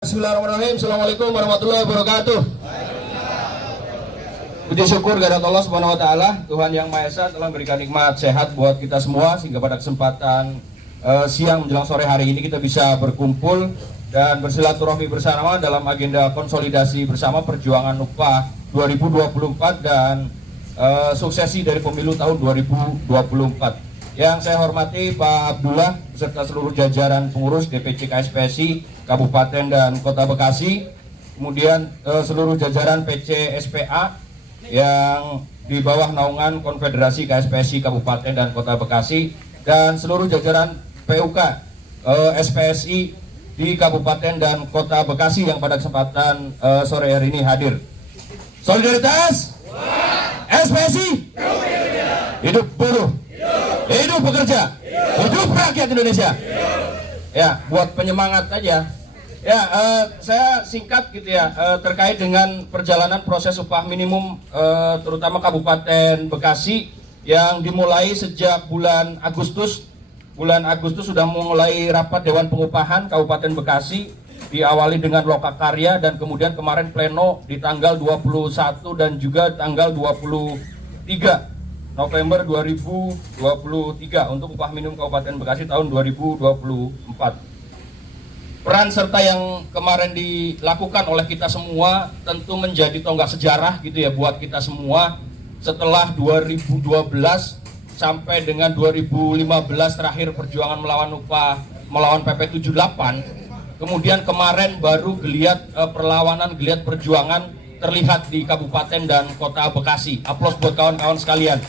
Bismillahirrahmanirrahim. Assalamualaikum warahmatullahi wabarakatuh. Puji syukur kehadirat Allah Subhanahu wa taala, Tuhan yang Maha Esa telah memberikan nikmat sehat buat kita semua sehingga pada kesempatan siang menjelang sore hari ini kita bisa berkumpul dan bersilaturahmi bersama dalam agenda konsolidasi bersama perjuangan upah 2024 dan suksesi dari pemilu tahun 2024. Yang saya hormati Pak Abdullah beserta seluruh jajaran pengurus DPC KSPSI Kabupaten dan Kota Bekasi, kemudian seluruh jajaran PC SPA yang di bawah naungan Konfederasi KSPSI Kabupaten dan Kota Bekasi, dan seluruh jajaran PUK SPSI di Kabupaten dan Kota Bekasi yang pada kesempatan sore hari ini hadir. Solidaritas SPSI, hidup buruh, hidup pekerja, hidup rakyat Indonesia. Ya, buat penyemangat aja. Ya, saya singkat gitu ya, terkait dengan perjalanan proses upah minimum terutama Kabupaten Bekasi yang dimulai sejak bulan Agustus. Bulan Agustus sudah mulai rapat Dewan Pengupahan Kabupaten Bekasi, diawali dengan lokakarya dan kemudian kemarin pleno di tanggal 21 dan juga tanggal 23 November 2023 untuk upah minimum Kabupaten Bekasi tahun 2024. Peran serta yang kemarin dilakukan oleh kita semua tentu menjadi tonggak sejarah gitu ya buat kita semua. Setelah 2012 sampai dengan 2015 terakhir perjuangan melawan PP 78, kemudian kemarin baru geliat perlawanan, geliat perjuangan terlihat di Kabupaten dan Kota Bekasi. Aplaus buat kawan-kawan sekalian.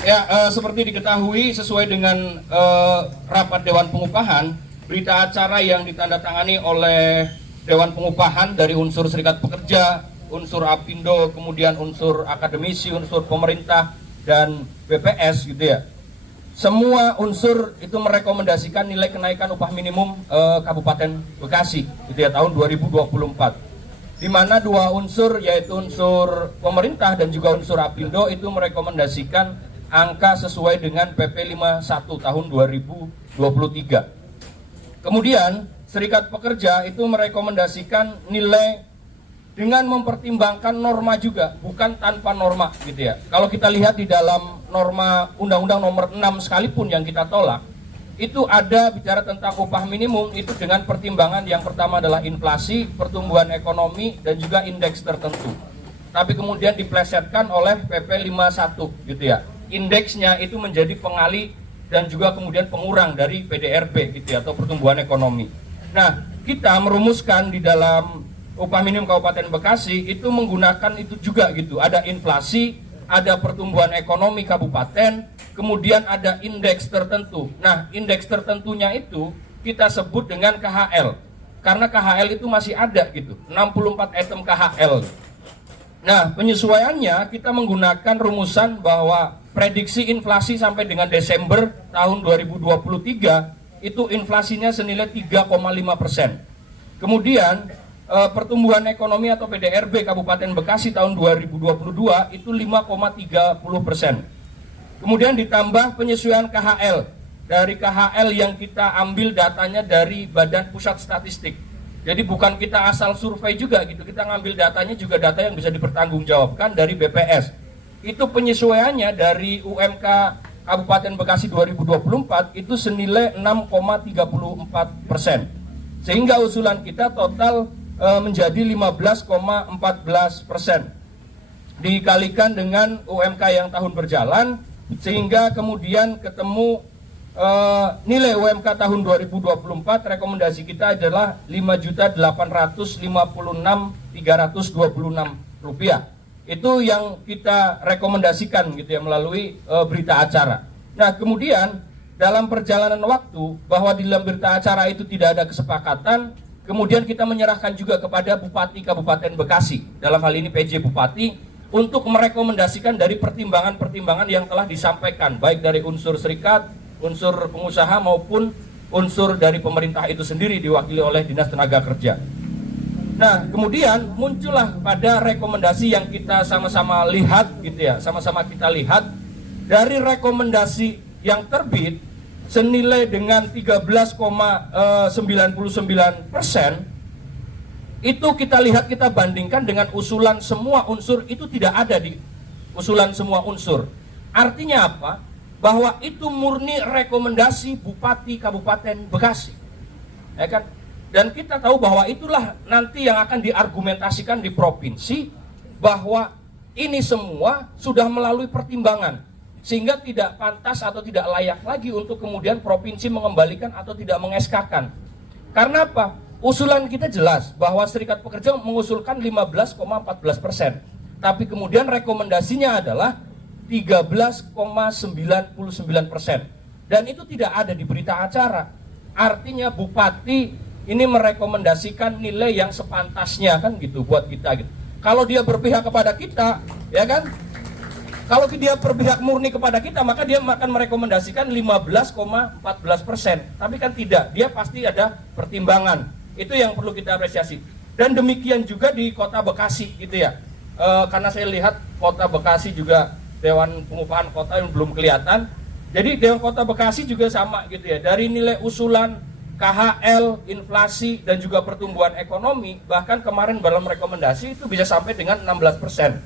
Ya, seperti diketahui sesuai dengan rapat Dewan Pengupahan, berita acara yang ditandatangani oleh Dewan Pengupahan dari unsur Serikat Pekerja, unsur Apindo, kemudian unsur akademisi, unsur pemerintah, dan BPS gitu ya. Semua unsur itu merekomendasikan nilai kenaikan upah minimum Kabupaten Bekasi gitu ya tahun 2024. Di mana dua unsur yaitu unsur pemerintah dan juga unsur Apindo itu merekomendasikan angka sesuai dengan PP 51 tahun 2023. Kemudian Serikat Pekerja itu merekomendasikan nilai dengan mempertimbangkan norma juga, bukan tanpa norma gitu ya. Kalau kita lihat di dalam norma Undang-Undang nomor 6 sekalipun yang kita tolak, itu ada bicara tentang upah minimum itu dengan pertimbangan yang pertama adalah inflasi, pertumbuhan ekonomi, dan juga indeks tertentu. Tapi kemudian diplesetkan oleh PP 51 gitu ya. Indeksnya itu menjadi pengalih dan juga kemudian pengurang dari PDRB gitu ya, atau pertumbuhan ekonomi. Nah, kita merumuskan di dalam upah minimum Kabupaten Bekasi itu menggunakan itu juga gitu. Ada inflasi, ada pertumbuhan ekonomi kabupaten, kemudian ada indeks tertentu. Nah, indeks tertentunya itu kita sebut dengan KHL. Karena KHL itu masih ada gitu, 64 item KHL. Nah, penyesuaiannya kita menggunakan rumusan bahwa prediksi inflasi sampai dengan Desember tahun 2023 itu inflasinya senilai 3,5%. Kemudian pertumbuhan ekonomi atau PDRB Kabupaten Bekasi tahun 2022 itu 5,30%. Kemudian ditambah penyesuaian KHL. Dari KHL yang kita ambil datanya dari Badan Pusat Statistik. Jadi bukan kita asal survei juga gitu, kita ngambil datanya juga data yang bisa dipertanggungjawabkan dari BPS. Itu penyesuaiannya dari UMK Kabupaten Bekasi 2024 itu senilai 6,34%. Sehingga usulan kita total menjadi 15,14%. Dikalikan dengan UMK yang tahun berjalan, sehingga kemudian ketemu nilai UMK tahun 2024 rekomendasi kita adalah Rp5.856.326. Itu yang kita rekomendasikan gitu ya melalui berita acara. Nah, kemudian dalam perjalanan waktu bahwa di dalam berita acara itu tidak ada kesepakatan, kemudian kita menyerahkan juga kepada Bupati Kabupaten Bekasi, dalam hal ini PJ Bupati, untuk merekomendasikan dari pertimbangan-pertimbangan yang telah disampaikan baik dari unsur serikat, unsur pengusaha maupun unsur dari pemerintah itu sendiri diwakili oleh Dinas Tenaga Kerja. Nah, kemudian muncullah pada rekomendasi yang kita sama-sama lihat gitu ya, sama-sama kita lihat dari rekomendasi yang terbit senilai dengan 13,99%, itu kita lihat, kita bandingkan dengan usulan semua unsur, itu tidak ada di usulan semua unsur. Artinya apa? Bahwa itu murni rekomendasi Bupati Kabupaten Bekasi, ya kan? Dan kita tahu bahwa itulah nanti yang akan diargumentasikan di provinsi, bahwa ini semua sudah melalui pertimbangan, sehingga tidak pantas atau tidak layak lagi untuk kemudian provinsi mengembalikan atau tidak mengeskakan. Karena apa? Usulan kita jelas bahwa Serikat Pekerja mengusulkan 15,14%, tapi kemudian rekomendasinya adalah 13,99%, dan itu tidak ada di berita acara. Artinya Bupati ini merekomendasikan nilai yang sepantasnya, kan gitu, buat kita gitu. Kalau dia berpihak kepada kita, ya kan? Kalau dia berpihak murni kepada kita, maka dia akan merekomendasikan 15,14%. Tapi kan tidak, dia pasti ada pertimbangan. Itu yang perlu kita apresiasi. Dan demikian juga di Kota Bekasi gitu ya. Karena saya lihat Kota Bekasi juga Dewan Pengupahan Kota yang belum kelihatan. Jadi Dewan Kota Bekasi juga sama gitu ya. Dari nilai usulan KHL, inflasi, dan juga pertumbuhan ekonomi, bahkan kemarin dalam rekomendasi itu bisa sampai dengan 16%,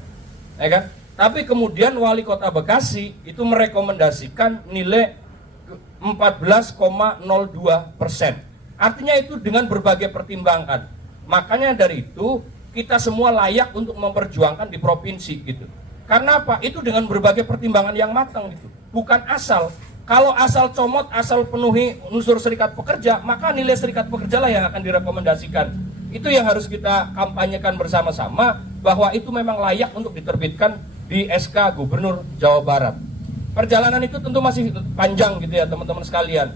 ya kan? Tapi kemudian Wali Kota Bekasi itu merekomendasikan nilai 14,02%. Artinya itu dengan berbagai pertimbangan. Makanya dari itu kita semua layak untuk memperjuangkan di provinsi gitu. Karena apa? Itu dengan berbagai pertimbangan yang matang gitu. Bukan asal. Kalau asal comot, asal penuhi unsur Serikat Pekerja, maka nilai Serikat Pekerja lah yang akan direkomendasikan. Itu yang harus kita kampanyekan bersama-sama, bahwa itu memang layak untuk diterbitkan di SK Gubernur Jawa Barat. Perjalanan itu tentu masih panjang gitu ya teman-teman sekalian.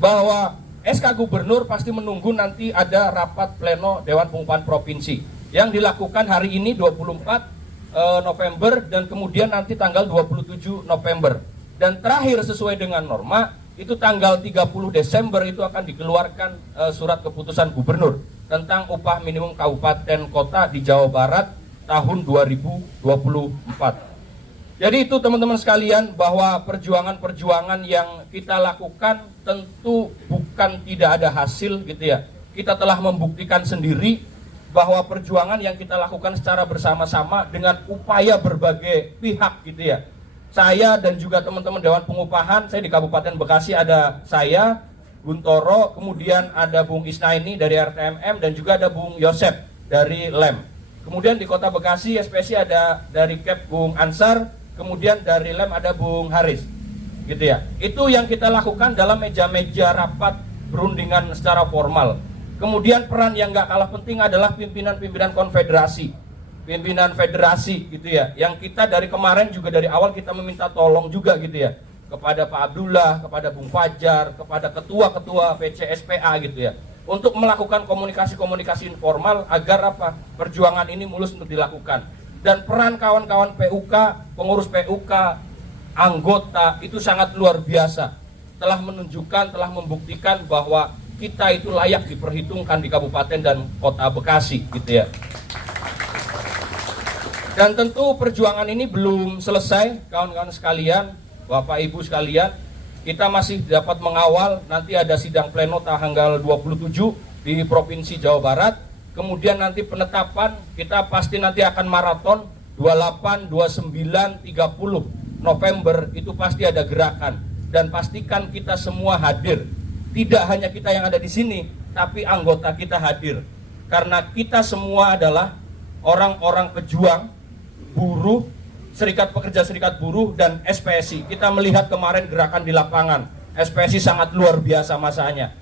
Bahwa SK Gubernur pasti menunggu nanti ada rapat pleno Dewan Pengupahan Provinsi yang dilakukan hari ini 24 November dan kemudian nanti tanggal 27 November. Dan terakhir sesuai dengan norma itu tanggal 30 Desember itu akan dikeluarkan surat keputusan gubernur tentang upah minimum kabupaten kota di Jawa Barat tahun 2024. Jadi itu teman-teman sekalian, bahwa perjuangan-perjuangan yang kita lakukan tentu bukan tidak ada hasil gitu ya. Kita telah membuktikan sendiri bahwa perjuangan yang kita lakukan secara bersama-sama dengan upaya berbagai pihak gitu ya. Saya dan juga teman-teman Dewan Pengupahan, saya di Kabupaten Bekasi ada saya, Guntoro, kemudian ada Bung Isnaini dari RTMM, dan juga ada Bung Yosep dari LEM. Kemudian di Kota Bekasi, SPSI ada dari KEP Bung Ansar, kemudian dari LEM ada Bung Haris, gitu ya. Itu yang kita lakukan dalam meja-meja rapat perundingan secara formal. Kemudian peran yang gak kalah penting adalah pimpinan-pimpinan konfederasi, pimpinan federasi gitu ya, yang kita dari kemarin juga dari awal kita meminta tolong juga gitu ya, kepada Pak Abdullah, kepada Bung Fajar, kepada ketua-ketua PCSPA gitu ya, untuk melakukan komunikasi-komunikasi informal agar apa, perjuangan ini mulus untuk dilakukan. Dan peran kawan-kawan PUK, pengurus PUK, anggota itu sangat luar biasa, telah menunjukkan, telah membuktikan bahwa kita itu layak diperhitungkan di Kabupaten dan Kota Bekasi gitu ya. Dan tentu perjuangan ini belum selesai, kawan-kawan sekalian, Bapak Ibu sekalian. Kita masih dapat mengawal, nanti ada sidang pleno tanggal 27 di Provinsi Jawa Barat. Kemudian nanti penetapan, kita pasti nanti akan maraton 28, 29, 30 November, itu pasti ada gerakan. Dan pastikan kita semua hadir. Tidak hanya kita yang ada di sini, tapi anggota kita hadir. Karena kita semua adalah orang-orang pejuang, buruh, serikat pekerja, serikat buruh, dan SPSI. Kita melihat kemarin gerakan di lapangan, SPSI sangat luar biasa masanya.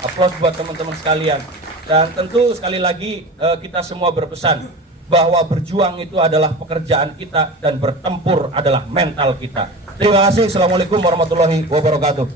Aplaus buat teman-teman sekalian. Dan tentu sekali lagi kita semua berpesan bahwa berjuang itu adalah pekerjaan kita dan bertempur adalah mental kita. Terima kasih. Assalamualaikum warahmatullahi wabarakatuh.